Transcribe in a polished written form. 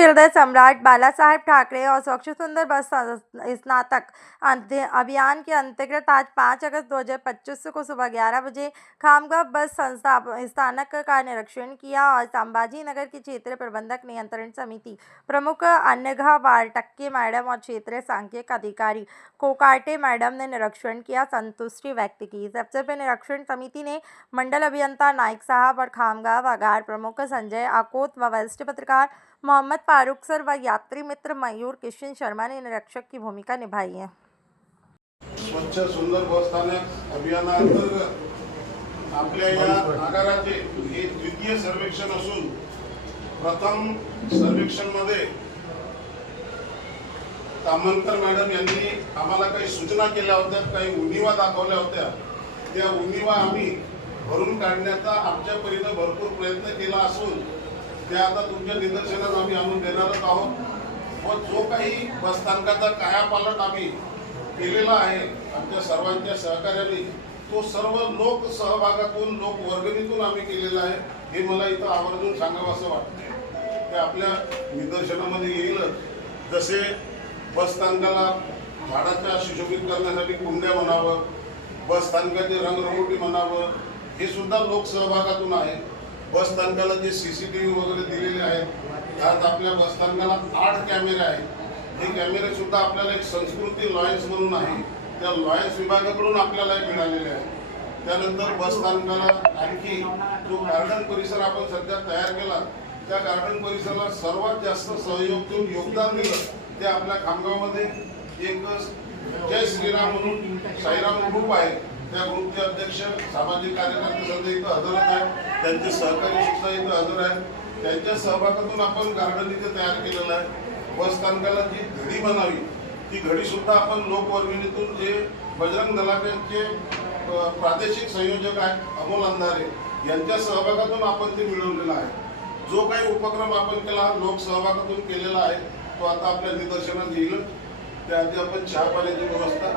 हृदय सम्राट बालासाहेब ठाकरे और स्वच्छ सुंदर बस स्नातक अभियान के अंतर्गत आज 5 अगस्त 2025 को सुबह 11 बजे खामगांव बस स्थानक का निरीक्षण किया और संभाजी नगर की क्षेत्र प्रबंधक नियंत्रण समिति प्रमुख अनघा वार्टके मैडम और क्षेत्रीय सांख्यिक अधिकारी कोकाटे मैडम ने निरीक्षण किया, संतुष्टि व्यक्त की। इस अवसर पर निरीक्षण समिति ने मंडल अभियंता नाइक साहब और खामगांव आगार प्रमुख संजय आकोत व वरिष्ठ पत्रकार मोहम्मद फारूक सर व यात्री मित्र मयूर किशन शर्मा ने निरीक्षक की भूमिका निभाई है। स्वच्छ सुंदर बस स्थानक अभियानाअंतर्गत आपल्या या आगाराचे हे द्वितीय सर्वेक्षण असून प्रथम सर्वेक्षण मध्ये तामंतर मॅडम यांनी आम्हाला काही सूचना केल्या होत्या, काही उणीवा दाखवल्या होत्या। त्या उणीवा आम्ही भरून काढण्याचा आमच्या परीने भरपूर प्रयत्न केला असून त्या आता तुमच्या निदर्शनास आम्ही आणून देणारच आहोत। व जो काही बसस्थानकाचा कायापालट आम्ही केलेला आहे आमच्या सर्वांच्या सहकार्याने, तो सर्व लोक सहभागातून लोक वर्गणीतून आम्ही केलेला आहे। हे मला इथं आवर्जून सांगावं असं वाटतं। ते आपल्या निदर्शनामध्ये येईलच। जसे बसस्थानकाला झाडाच्या सुशोभित करण्यासाठी कुंड्या म्हणावं, बसस्थानकाचे रंगरंगोटी म्हणावं, हे सुद्धा लोक सहभागातून आहे। बसस्थानकाला जे सीसीटीव्ही वगैरे दिलेले आहेत, आज आपल्या बसस्थानकाला 8 कॅमेरे आहेत। हे कॅमेरे सुद्धा आपल्याला एक संस्कृती लॉयन्स म्हणून आहे, त्या लॉयन्स विभागाकडून आपल्याला मिळालेले आहे। त्यानंतर बसस्थानकाला आणखी जो गार्डन परिसर आपण सध्या तयार केला, त्या गार्डन परिसराला सर्वात जास्त सहयोग देऊन योगदान दिलं ते आपल्या खामगावमध्ये एक जय श्रीराम म्हणून साईराम ग्रुप आहे। त्या ग्रुपचे अध्यक्ष सामाजिक कार्यकर्ते सध्या इथं हजर आहेत, त्यांचे सहकारी सुद्धा इथं हजर आहेत। त्यांच्या सहभागातून आपण गार्डन इथे तयार केलेलं आहे। बसस्थानकाला जी घडी बनावी, ती घडी सुद्धा आपण लोकवर्गणीतून जे बजरंग दलाचे प्रादेशिक संयोजक आहेत अमोल अंधारे यांच्या सहभागातून आपण ते मिळवलेलं आहे। जो काही उपक्रम आपण केला लोक सहभागातून केलेला आहे, तो आता आपल्या निदर्शनात येईल। त्याआधी आपण चहा पाण्याची व्यवस्था